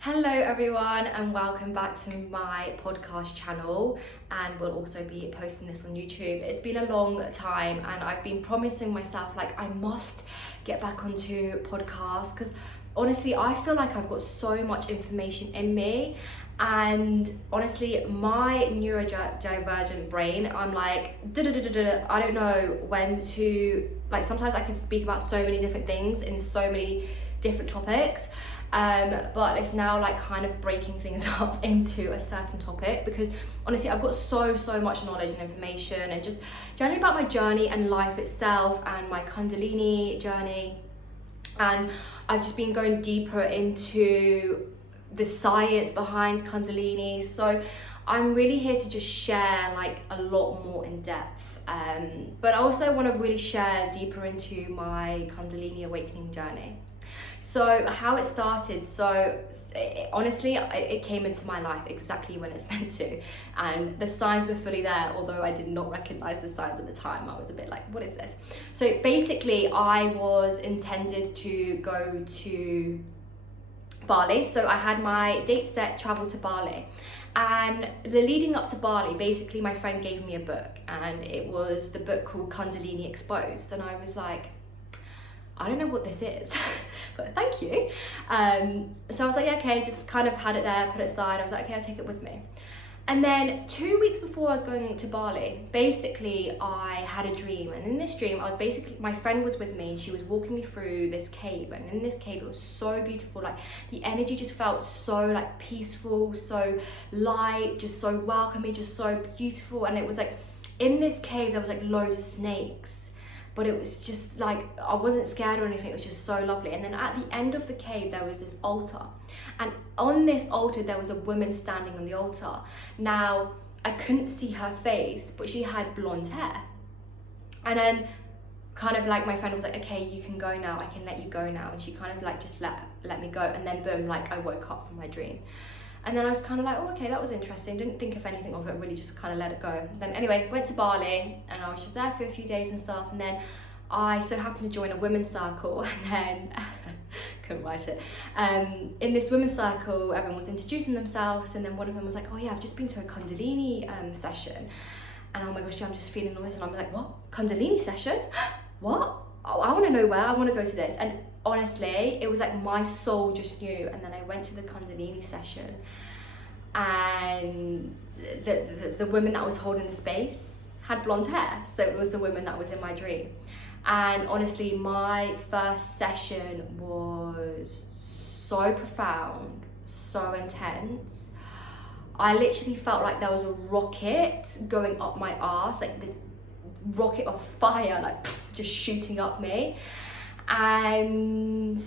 Hello everyone and welcome back to my podcast channel, and we'll also be posting this on YouTube. It's been a long time and I've been promising myself like I must get back onto podcasts because honestly I feel like I've got so much information in me, and honestly my neurodivergent brain, I'm like I don't know when to, like sometimes I can speak about so many different things in so many different topics. But it's now like kind of breaking things up into a certain topic because honestly I've got so much knowledge and information, and just generally about my journey and life itself and my Kundalini journey, and I've just been going deeper into the science behind Kundalini. So I'm really here to just share like a lot more in depth, but I also want to really share deeper into my Kundalini awakening journey. So how it started, honestly it came into my life exactly when it's meant to, and the signs were fully there, although I did not recognize the signs at the time. I was a bit like, what is this? So basically I was intended to go to Bali, so I had my date set, travel to Bali, and the leading up to Bali, basically my friend gave me a book, and it was the book called Kundalini Exposed, and I was like, I don't know what this is, but thank you. So I was like, yeah, okay, just kind of had it there, put it aside. I was like, okay, I'll take it with me. And then 2 weeks before I was going to Bali, basically I had a dream. And in this dream, my friend was with me. She was walking me through this cave. And in this cave, it was so beautiful. Like the energy just felt so like peaceful, so light, just so welcoming, just so beautiful. And it was like, in this cave, there was like loads of snakes. But it was just like, I wasn't scared or anything, it was just so lovely. And then at the end of the cave, there was this altar. And on this altar, there was a woman standing on the altar. Now, I couldn't see her face, but she had blonde hair. And then kind of like my friend was like, okay, you can go now, I can let you go now. And she kind of like just let me go. And then boom, like I woke up from my dream. And then I was kind of like, oh, okay, that was interesting. Didn't think of anything of it, really just kind of let it go. Then anyway, went to Bali and I was just there for a few days and stuff. And then I so happened to join a women's circle, and then, couldn't write it. In this women's circle, everyone was introducing themselves, and then one of them was like, oh yeah, I've just been to a Kundalini session. And oh my gosh, yeah, I'm just feeling all this. And I'm like, what? Kundalini session? What? Oh, I want to know where, I want to go to this. And honestly, it was like my soul just knew. And then I went to the Kundalini session, and the woman that was holding the space had blonde hair. So it was the woman that was in my dream. And honestly, my first session was so profound, so intense. I literally felt like there was a rocket going up my arse, like this rocket of fire, like just shooting up me. And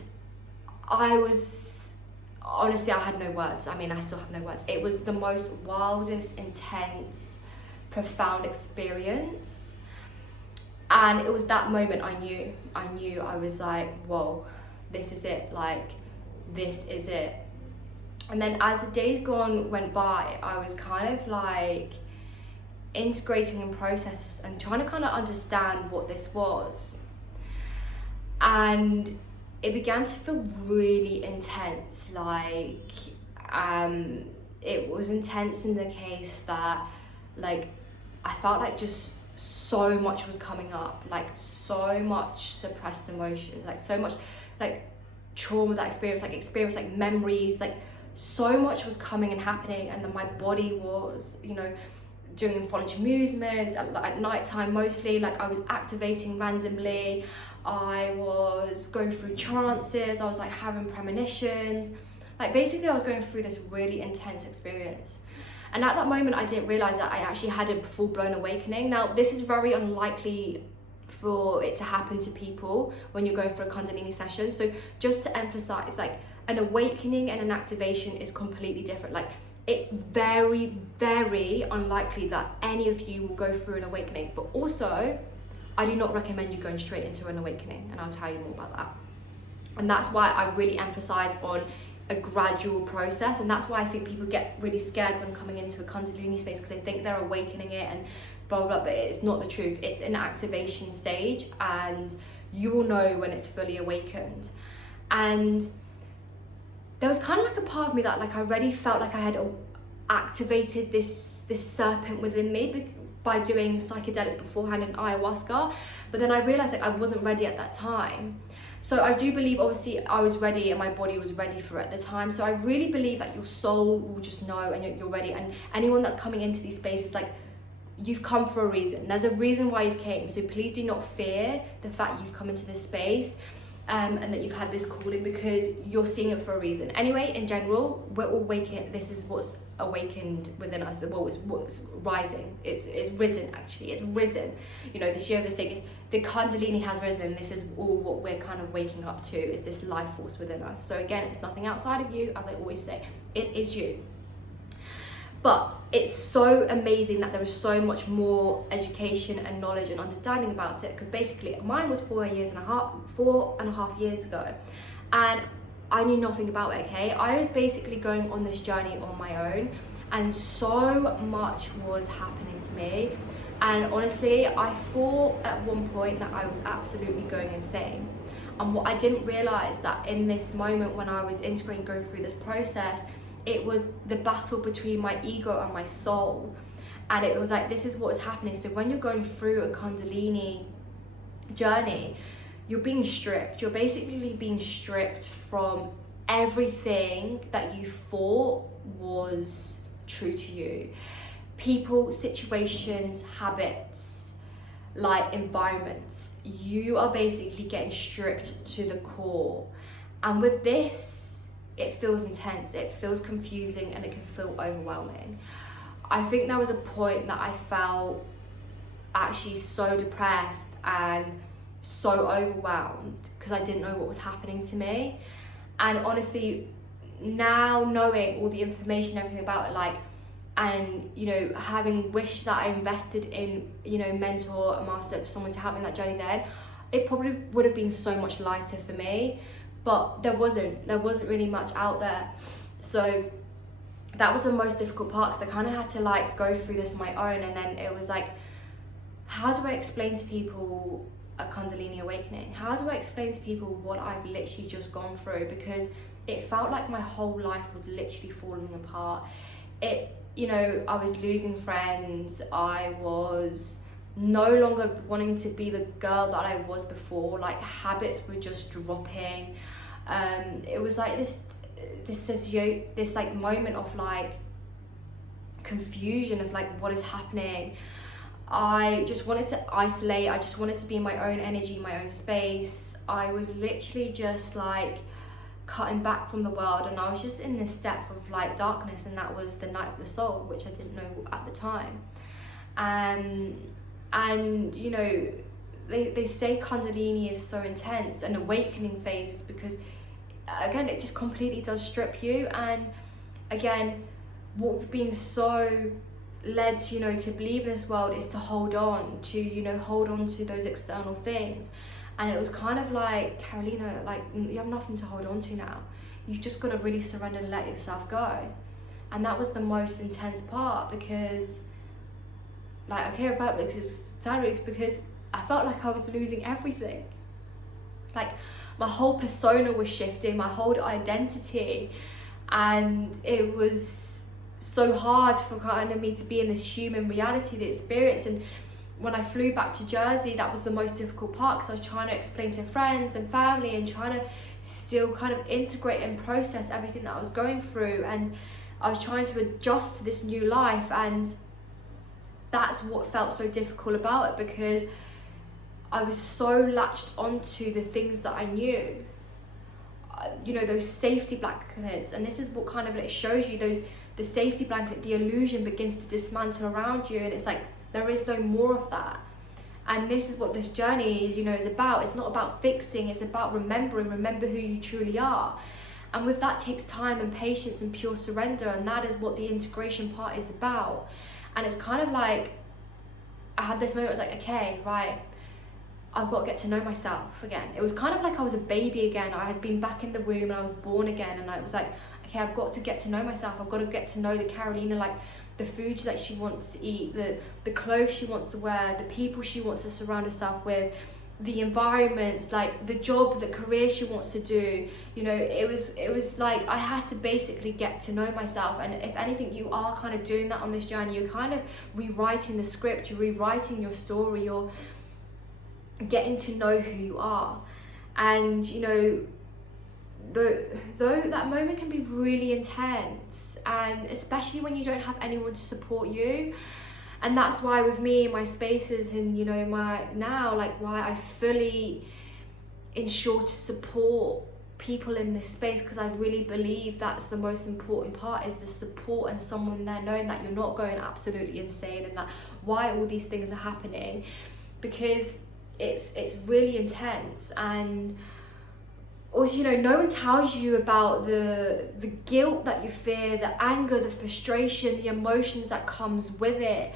I was, honestly, I had no words. I mean, I still have no words. It was the most wildest, intense, profound experience. And it was that moment I knew, I was like, whoa, this is it, like, this is it. And then as the days went by, I was kind of like integrating and processes and trying to kind of understand what this was. And it began to feel really intense, like, it was intense in the case that, like, I felt like just so much was coming up, like so much suppressed emotions, like so much like trauma that experience like memories, like so much was coming and happening. And then my body was, doing involuntary movements at night time mostly, like I was activating randomly, I was going through trances, I was like having premonitions, like basically I was going through this really intense experience. And at that moment, I didn't realize that I actually had a full-blown awakening. Now, this is very unlikely for it to happen to people when you're going for a Kundalini session. So just to emphasize, like, an awakening and an activation is completely different. Like, it's very, very unlikely that any of you will go through an awakening. But also, I do not recommend you going straight into an awakening, and I'll tell you more about that. And that's why I really emphasize on a gradual process, and that's why I think people get really scared when coming into a Kundalini space, because they think they're awakening it and blah, blah, blah, but it's not the truth. It's an activation stage, and you will know when it's fully awakened. And there was kind of like a part of me that like I already felt like I had activated this serpent within me by doing psychedelics beforehand and ayahuasca, but then I realized like I wasn't ready at that time. So I do believe obviously I was ready and my body was ready for it at the time. So I really believe that your soul will just know and you're ready. And anyone that's coming into these spaces, like, you've come for a reason. There's a reason why you've came. So please do not fear the fact you've come into this space and that you've had this calling, because you're seeing it for a reason. Anyway, in general, we're all waking. This is what's awakened within us. Well, it's what's rising. It's risen, actually. It's risen. You know, this year of this thing is the Kundalini has risen. This is all what we're kind of waking up to, is this life force within us. So again, it's nothing outside of you, as I always say. It is you. But it's so amazing that there is so much more education and knowledge and understanding about it, because basically mine was 4.5 years ago, and I knew nothing about it, okay? I was basically going on this journey on my own, and so much was happening to me. And honestly, I thought at one point that I was absolutely going insane. And what I didn't realize, that in this moment when I was integrating, going through this process, it was the battle between my ego and my soul. And it was like, this is what is happening. So when you're going through a Kundalini journey, you're being stripped. You're basically being stripped from everything that you thought was true to you. People, situations, habits, like environments. You are basically getting stripped to the core. And with this, it feels intense, it feels confusing, and it can feel overwhelming. I think there was a point that I felt actually so depressed and so overwhelmed because I didn't know what was happening to me. And honestly, now knowing all the information, everything about it, like, and you know, having wished that I invested in, you know, mentor, a master, someone to help me in that journey, then it probably would have been so much lighter for me. But there wasn't really much out there. So that was the most difficult part, because I kind of had to like go through this on my own. And then it was like, how do I explain to people a Kundalini awakening? How do I explain to people what I've literally just gone through? Because it felt like my whole life was literally falling apart. You know, I was losing friends. I was no longer wanting to be the girl that I was before. Like, habits were just dropping. It was like this like moment of like confusion of like, what is happening. I just wanted to isolate. I just wanted to be in my own energy, my own space. I was literally just like cutting back from the world, and I was just in this depth of like darkness, and that was the night of the soul, which I didn't know at the time. And you know, they say Kundalini is so intense, and awakening phase is because, again, it just completely does strip you. And again, what we've been so led, you know, to believe in this world is to hold on to those external things. And it was kind of like, Carolina, like, you have nothing to hold on to now. You've just got to really surrender and let yourself go. And that was the most intense part, because like, I care about it because I felt like I was losing everything. Like, my whole persona was shifting, my whole identity, and it was so hard for kind of me to be in this human reality, the experience. And when I flew back to Jersey, that was the most difficult part, because I was trying to explain to friends and family and trying to still kind of integrate and process everything that I was going through, and I was trying to adjust to this new life. And that's what felt so difficult about it, because I was so latched onto the things that I knew, you know, those safety blankets. And this is what kind of like shows you the safety blanket, the illusion begins to dismantle around you, and it's like there is no more of that. And this is what this journey, you know, is about. It's not about fixing, it's about remember who you truly are. And with that takes time and patience and pure surrender, and that is what the integration part is about. And it's kind of like, I had this moment, I was like, okay, right, I've got to get to know myself again. It was kind of like I was a baby again. I had been back in the womb and I was born again, and I was like, okay, I've got to get to know myself. I've got to get to know the Carolina, like the foods that she wants to eat, the clothes she wants to wear, the people she wants to surround herself with, the environments, like the job, the career she wants to do. You know, it was like I had to basically get to know myself. And if anything, you are kind of doing that on this journey. You're kind of rewriting the script, you're rewriting your story, you're getting to know who you are. And you know, though that moment can be really intense, and especially when you don't have anyone to support you. And that's why with me, my spaces and, you know, my now, like why I fully ensure to support people in this space, because I really believe that's the most important part, is the support and someone there knowing that you're not going absolutely insane, and that why all these things are happening, because it's really intense. And also, you know, no one tells you about the guilt that you fear, the anger, the frustration, the emotions that comes with it.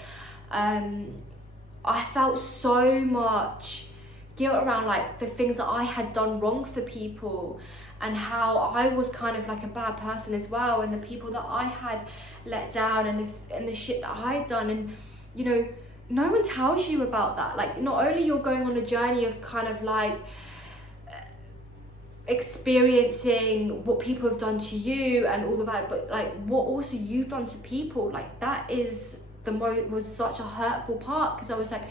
I felt so much guilt around like the things that I had done wrong for people, and how I was kind of like a bad person as well, and the people that I had let down, and the shit that I had done. And you know, no one tells you about that. Like, not only you're going on a journey of kind of like experiencing what people have done to you and all of that, but like what also you've done to people. Like that is was such a hurtful part, because I was like,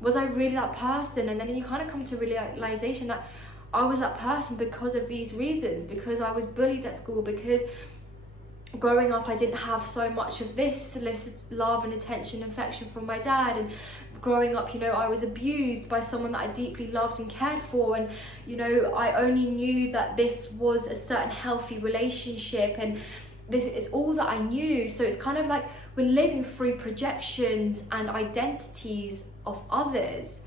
was I really that person? And then you kind of come to realization that I was that person because of these reasons, because I was bullied at school, because growing up I didn't have so much of this solicit love and attention and affection from my dad. And growing up, you know, I was abused by someone that I deeply loved and cared for, and you know, I only knew that this was a certain healthy relationship, and this is all that I knew. So it's kind of like we're living through projections and identities of others,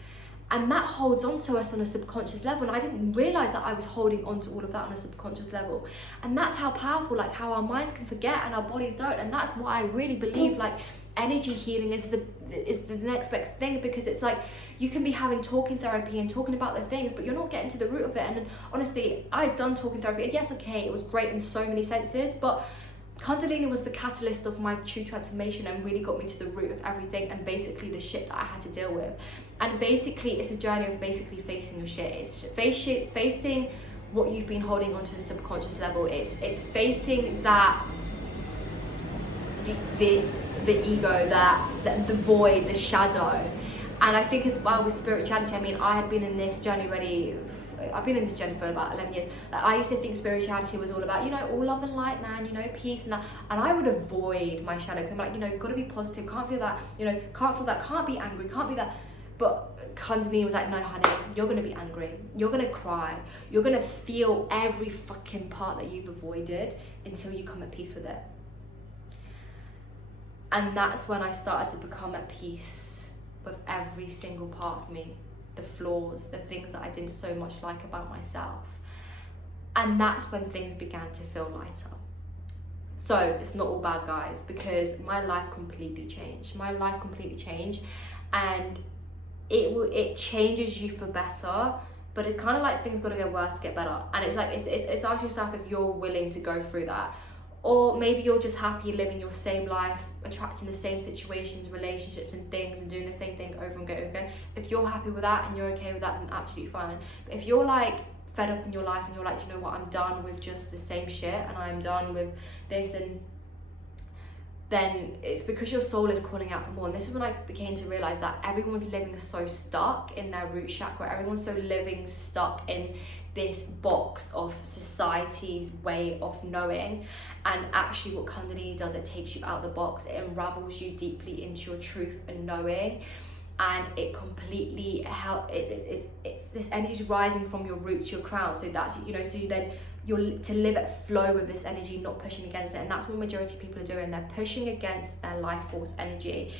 and that holds on to us on a subconscious level. And I didn't realize that I was holding on to all of that on a subconscious level. And that's how powerful, like how our minds can forget and our bodies don't. And that's why I really believe like energy healing is the next best thing, because it's like you can be having talking therapy and talking about the things, but you're not getting to the root of it. And then, honestly, I've done talking therapy. Yes, okay, it was great in so many senses, but Kundalini was the catalyst of my true transformation and really got me to the root of everything, and basically the shit that I had to deal with. And basically it's a journey of basically facing your shit. It's facing what you've been holding onto a subconscious level. It's facing that the ego, that the void, the shadow. And I think as well with spirituality, I mean, I had been in this journey already. I've been in this journey for about 11 years. Like, I used to think spirituality was all about, you know, all love and light, man, you know, peace and that. And I would avoid my shadow. I'm like, you know, gotta be positive, can't feel that, you know, can't feel that, can't be angry, can't be that. But Kundalini was like, no, honey, you're gonna be angry, you're gonna cry, you're gonna feel every fucking part that you've avoided until you come at peace with it. And that's when I started to become at peace with every single part of me. The flaws, the things that I didn't so much like about myself. And that's when things began to feel lighter. So it's not all bad, guys, because my life completely changed. And it changes you for better, but it kind of like things got to get worse to get better. And it's like, it's asking yourself if you're willing to go through that. Or maybe you're just happy living your same life, attracting the same situations, relationships and things, and doing the same thing over and over again. If you're happy with that and you're okay with that, then absolutely fine. But if you're like fed up in your life and you're like, you know what, I'm done with just the same shit and I'm done with this, and then it's because your soul is calling out for more. And this is when I began to realize that everyone's living so stuck in their root chakra. Everyone's so living stuck in this box of society's way of knowing. And actually what Kundalini does, it takes you out of the box. It unravels you deeply into your truth and knowing. And it completely helps. It's this energy rising from your roots to your crown. So that's, you know, so then you're to live at flow with this energy, not pushing against it. And that's what majority of people are doing. They're pushing against their life force energy.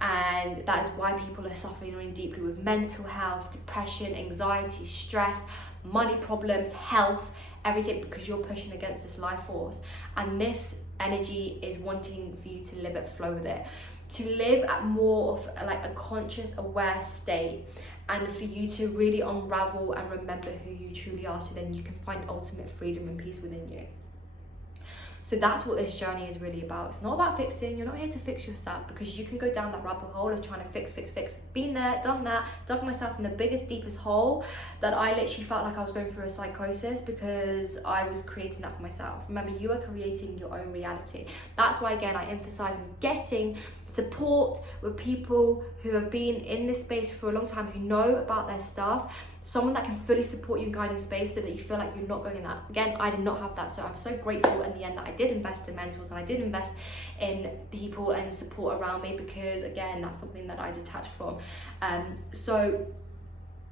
And that is why people are suffering really deeply with mental health, depression, anxiety, stress, money problems, health, everything, because you're pushing against this life force. And this energy is wanting for you to live at flow with it, to live at more of like a conscious, aware state, and for you to really unravel and remember who you truly are, so then you can find ultimate freedom and peace within you. So that's what this journey is really about. It's not about fixing. You're not here to fix yourself, because you can go down that rabbit hole of trying to fix. Been there, done that, dug myself in the biggest, deepest hole that I literally felt like I was going through a psychosis, because I was creating that for myself. Remember, you are creating your own reality. That's why, again, I emphasize getting support with people who have been in this space for a long time, who know about their stuff. Someone that can fully support you in guiding space, so that you feel like you're not going in that. Again, I did not have that, so I'm so grateful in the end that I did invest in mentors, and I did invest in people and support around me, because again, that's something that I detached from. So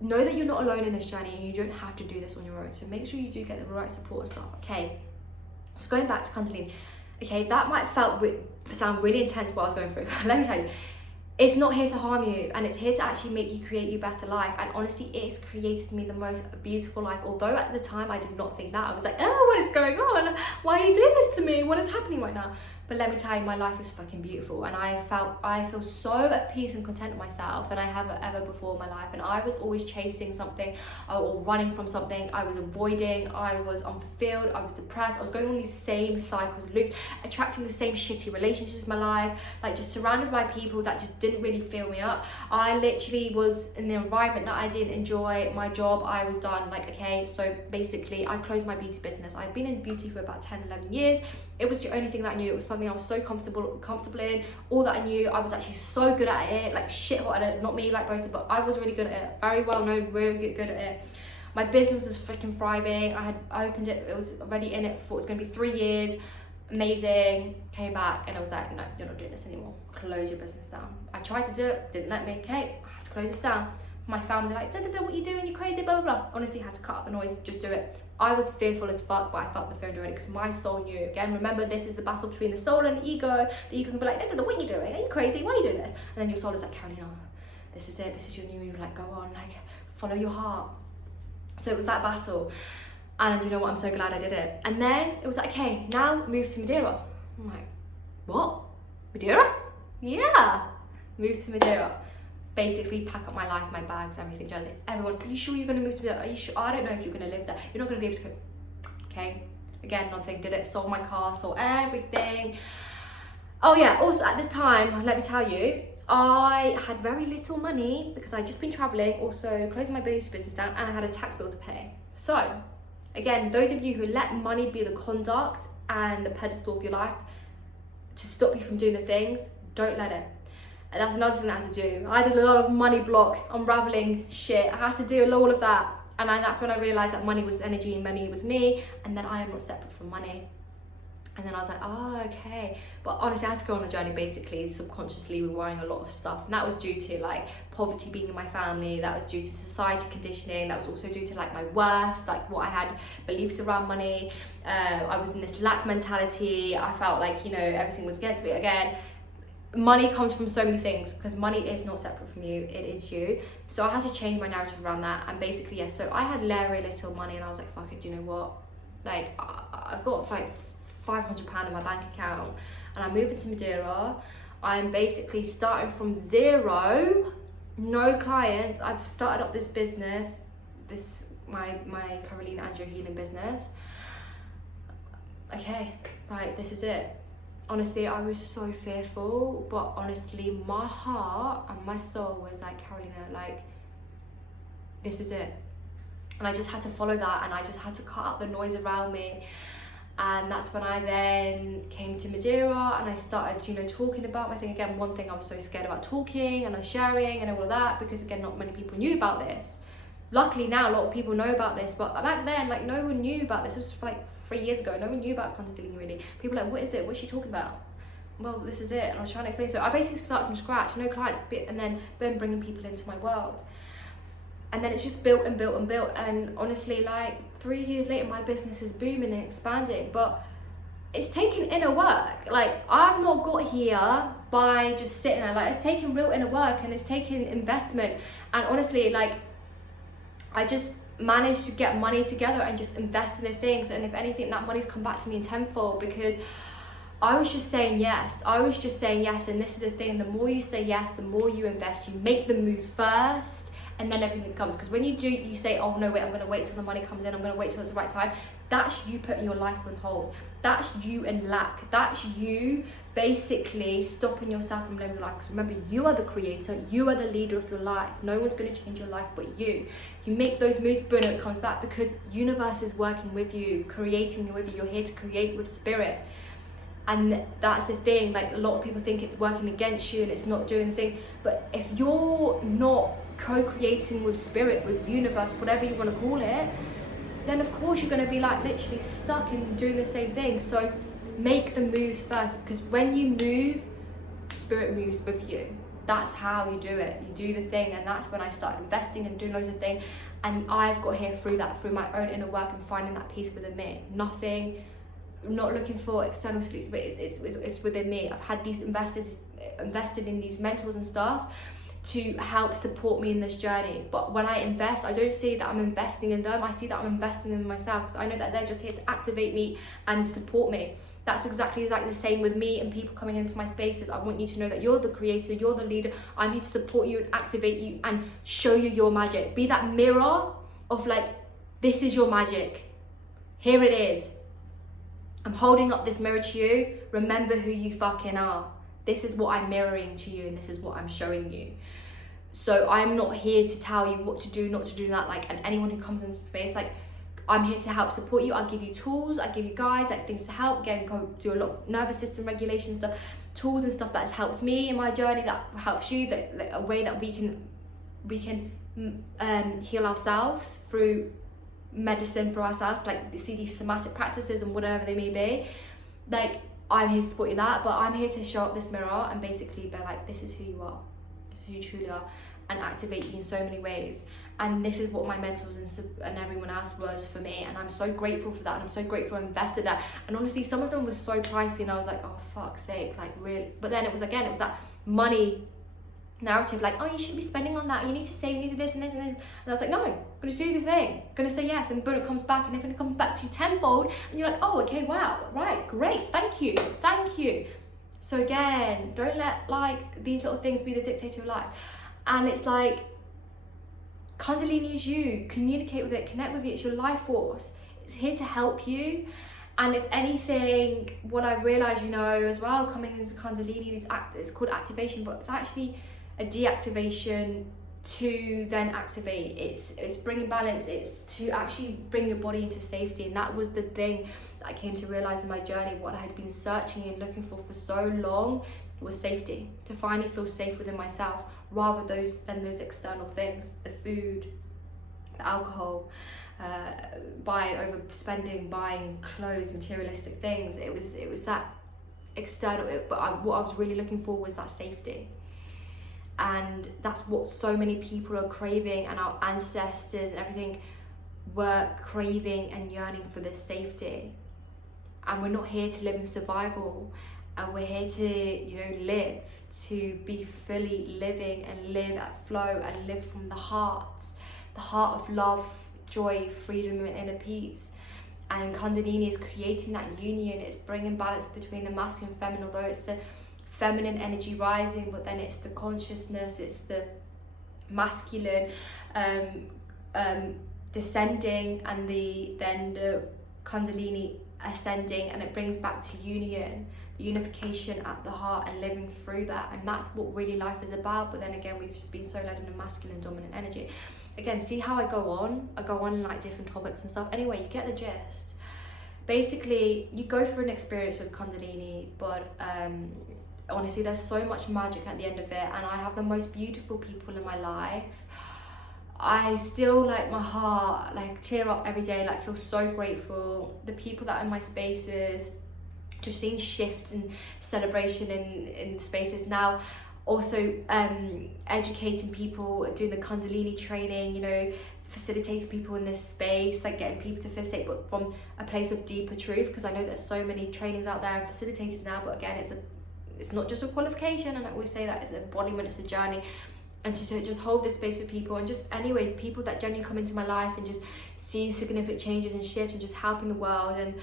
know that you're not alone in this journey, and you don't have to do this on your own. So make sure you do get the right support and stuff. Okay, so going back to Kundalini, okay, that might sound really intense what I was going through. Let me tell you, it's not here to harm you, and it's here to actually make you create you better life. And honestly, it's created me the most beautiful life. Although at the time I did not think that. I was like, oh, what is going on? Why are you doing this to me? What is happening right now? But let me tell you, my life is fucking beautiful, and I feel so at peace and content with myself than I have ever before in my life. And I was always chasing something or running from something. I was avoiding, I was unfulfilled, I was depressed, I was going on these same cycles, attracting the same shitty relationships in my life, like just surrounded by people that just didn't really fill me up. I literally was in the environment that I didn't enjoy. My job, I was done. Like, okay, so basically I closed my beauty business. I'd been in beauty for about 10-11 years. It was the only thing that I knew. It was something I was so comfortable in. All that I knew, I was actually so good at it, like shit hot at it. Not me like boasting, but I was really good at it. Very well known, really good at it. My business was freaking thriving. I opened it, it was already in it for, it was going to be 3 years. Amazing. Came back and I was like, no, you're not doing this anymore. Close your business down. I tried to do it, didn't let me. Okay, I have to close this down. My family like, what are you doing? You're crazy, blah, blah, blah. Honestly, I had to cut out the noise, just do it. I was fearful as fuck, but I felt the fear already, because my soul knew. Again, remember, this is the battle between the soul and the ego. The ego can be like, what are you doing? Are you crazy? Why are you doing this? And then your soul is like, Carolina, this is it. This is your new move. Like, go on, like, follow your heart. So it was that battle. And you know what? I'm so glad I did it. And then it was like, okay, now move to Madeira. I'm like, what? Madeira? Yeah. Move to Madeira. Basically pack up my life, my bags, everything, Jersey. Everyone, are you sure you're going to move to Madeira? Are you sure? I don't know if you're going to live there. You're not going to be able to go. Okay. Again, nothing. Did it. Sold my car, sold everything. Oh yeah, also at this time, let me tell you, I had very little money because I'd just been traveling, also closing my business down, and I had a tax bill to pay. So again, those of you who let money be the conduct and the pedestal of your life to stop you from doing the things, don't let it. And that's another thing that I had to do. I did a lot of money block, unraveling shit. I had to do all of that. And then that's when I realized that money was energy and money was me, and then I am not separate from money. And then I was like, oh, okay. But honestly, I had to go on the journey basically, subconsciously rewiring a lot of stuff. And that was due to like poverty being in my family. That was due to society conditioning. That was also due to like my worth, like what I had beliefs around money. I was in this lack mentality. I felt like, you know, everything was against me. Again, money comes from so many things, because money is not separate from you, it is you. So I had to change my narrative around that. And basically, yeah, so I had very little money, and I was like, fuck it, do you know what? Like, I've got like £500 in my bank account, and I'm moving to Madeira. I'm basically starting from zero, no clients. I've started up this business, my Caroline Andrew healing business. Okay, right, this is it. Honestly, I was so fearful, but honestly, my heart and my soul was like, Carolina, like, this is it. And I just had to follow that, and I just had to cut out the noise around me. And that's when I then came to Madeira, and I started, you know, talking about my thing. Again, one thing, I was so scared about talking and sharing and all of that, because again, not many people knew about this. Luckily now, a lot of people know about this, but back then, like, no one knew about this. It was like 3 years ago. No one knew about Kundalini really. People were like, what is it? What's she talking about? Well, this is it. And I was trying to explain. So I basically started from scratch, no clients, and then bringing people into my world. And then it's just built and built and built. And honestly, like 3 years later, my business is booming and expanding. But it's taken inner work. Like, I've not got here by just sitting there. Like, it's taken real inner work, and it's taken investment. And honestly, like, I just managed to get money together and just invest in the things. And if anything, that money's come back to me in tenfold, because I was just saying yes. And this is the thing, the more you say yes, the more you invest. You make the moves first, and then everything comes. Because when you do, you say, oh no, wait, I'm going to wait till the money comes in, I'm going to wait till it's the right time. That's you putting your life on hold. That's you in lack. That's you basically stopping yourself from living your life. Because remember, you are the creator, you are the leader of your life. No one's going to change your life but you. You make those moves, boom, it comes back, because universe is working with you, creating with you. You're here to create with spirit. And that's the thing, like a lot of people think it's working against you and it's not doing the thing. But if you're not co-creating with spirit, with universe, whatever you want to call it, then of course you're going to be like literally stuck in doing the same thing. So make the moves first, because when you move, spirit moves with you. That's how you do it. You do the thing. And that's when I started investing and doing loads of things. And I've got here through that, through my own inner work and finding that peace within me. Nothing, not looking for external solutions, but it's within me. I've had these invested in these mentors and stuff to help support me in this journey. But when I invest, I don't see that I'm investing in them. I see that I'm investing in myself, because I know that they're just here to activate me and support me. That's exactly like the same with me and people coming into my spaces. I want you to know that you're the creator, you're the leader. I'm here to support you and activate you and show you your magic. Be that mirror of like, this is your magic. Here it is. I'm holding up this mirror to you. Remember who you fucking are. This is what I'm mirroring to you, and this is what I'm showing you. So I'm not here to tell you what to do, not to do that. Like, and anyone who comes into space, like, I'm here to help support you. I'll give you tools, I give you guides, like things to help. Again, go do a lot of nervous system regulation stuff, tools and stuff that has helped me in my journey, that helps you, that like, a way that we can heal ourselves through medicine for ourselves, like see these somatic practices and whatever they may be. Like, I'm here to support you that, but I'm here to show up this mirror and basically be like, this is who you are, this is who you truly are, and activate you in so many ways. And this is what my mentors and everyone else was for me, and I'm so grateful for that, and I'm so grateful I invested that. And honestly, some of them were so pricey, and I was like, oh fuck's sake, like really. But then it was that money narrative, like, oh, you should be spending on that, you need to save, you need to this and this and this. And I was like, no, I'm gonna do the thing, I'm gonna say yes, and boom, it comes back, and if it comes back to you tenfold, and you're like, oh, okay, wow, right, great, thank you. So again, don't let like these little things be the dictator of your life. And it's like, Kundalini is you. Communicate with it, connect with it. It's your life force. It's here to help you. And if anything, what I've realized, as well, coming into Kundalini, it's called activation, but it's actually a deactivation to then activate. It's bringing balance. It's to actually bring your body into safety. And that was the thing that I came to realize in my journey. What I had been searching and looking for so long was safety. To finally feel safe within myself, rather than those external things, the food, the alcohol, overspending, buying clothes, materialistic things. It was that external, what I was really looking for was that safety. And that's what so many people are craving, and our ancestors and everything were craving and yearning for this safety. And we're not here to live in survival. And we're here to, live, to be fully living and live at flow and live from the heart of love, joy, freedom, and inner peace. And Kundalini is creating that union. It's bringing balance between the masculine and feminine, although it's the feminine energy rising, but then it's the consciousness, it's the masculine descending, and then the Kundalini ascending, and it brings back to union, the unification at the heart, and living through that. And that's what really life is about. But then again, we've just been so led in a masculine dominant energy. Again, see how I go on like different topics and stuff. Anyway, you get the gist. Basically, you go through an experience with Kundalini, but honestly, there's so much magic at the end of it, and I have the most beautiful people in my life. I still, like, my heart, like, tear up every day, like, feel so grateful. The people that are in my spaces, just seeing shifts and celebration in spaces now. Also educating people, doing the Kundalini training, facilitating people in this space, like getting people to facilitate, but from a place of deeper truth, because I know there's so many trainings out there and facilitators now, but again, it's not just a qualification, and I always say that it's an embodiment, it's a journey. And to just hold this space for people, and just anyway, people that genuinely come into my life and just seeing significant changes and shifts and just helping the world. And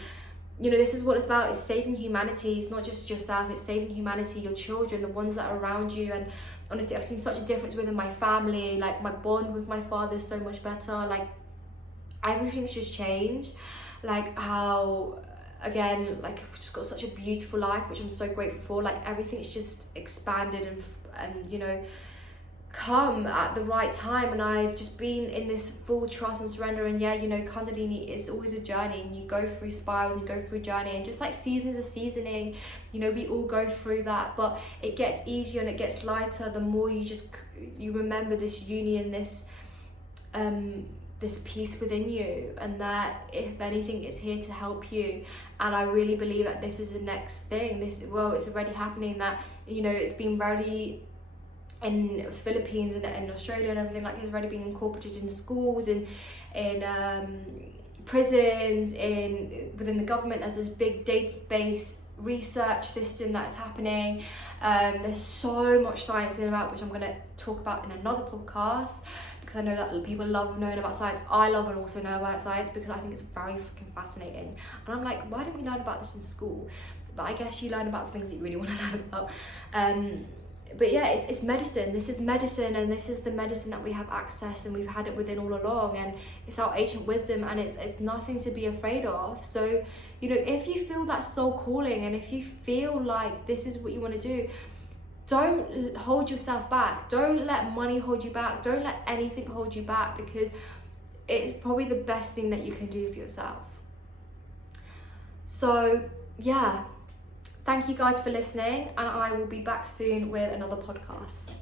this is what it's about. It's saving humanity. It's not just yourself, it's saving humanity, your children, the ones that are around you. And honestly, I've seen such a difference within my family. Like, my bond with my father is so much better. Like, everything's just changed. Like, how, again, like, I've just got such a beautiful life, which I'm so grateful for. Like, everything's just expanded and come at the right time, and I've just been in this full trust and surrender. And Kundalini is always a journey, and you go through spirals and you go through journey, and just like seasons of seasoning, we all go through that, but it gets easier and it gets lighter the more you remember this union, this peace within you, and that if anything, it's here to help you. And I really believe that this is the next thing. It's already happening. That it's been very in Philippines and Australia and everything, like, it's already been incorporated in schools and in prisons, within the government. There's this big database research system that's happening. There's so much science in about, which I'm going to talk about in another podcast, because I know that people love knowing about science. I love and also know about science because I think it's very fucking fascinating. And I'm like, why didn't we learn about this in school? But I guess you learn about the things that you really want to learn about. But yeah, it's medicine. This is medicine, and this is the medicine that we have access, and we've had it within all along, and it's our ancient wisdom, and it's nothing to be afraid of. So if you feel that soul calling, and if you feel like this is what you want to do, don't hold yourself back. Don't let money hold you back. Don't let anything hold you back, because it's probably the best thing that you can do for yourself. So yeah, thank you guys for listening, and I will be back soon with another podcast.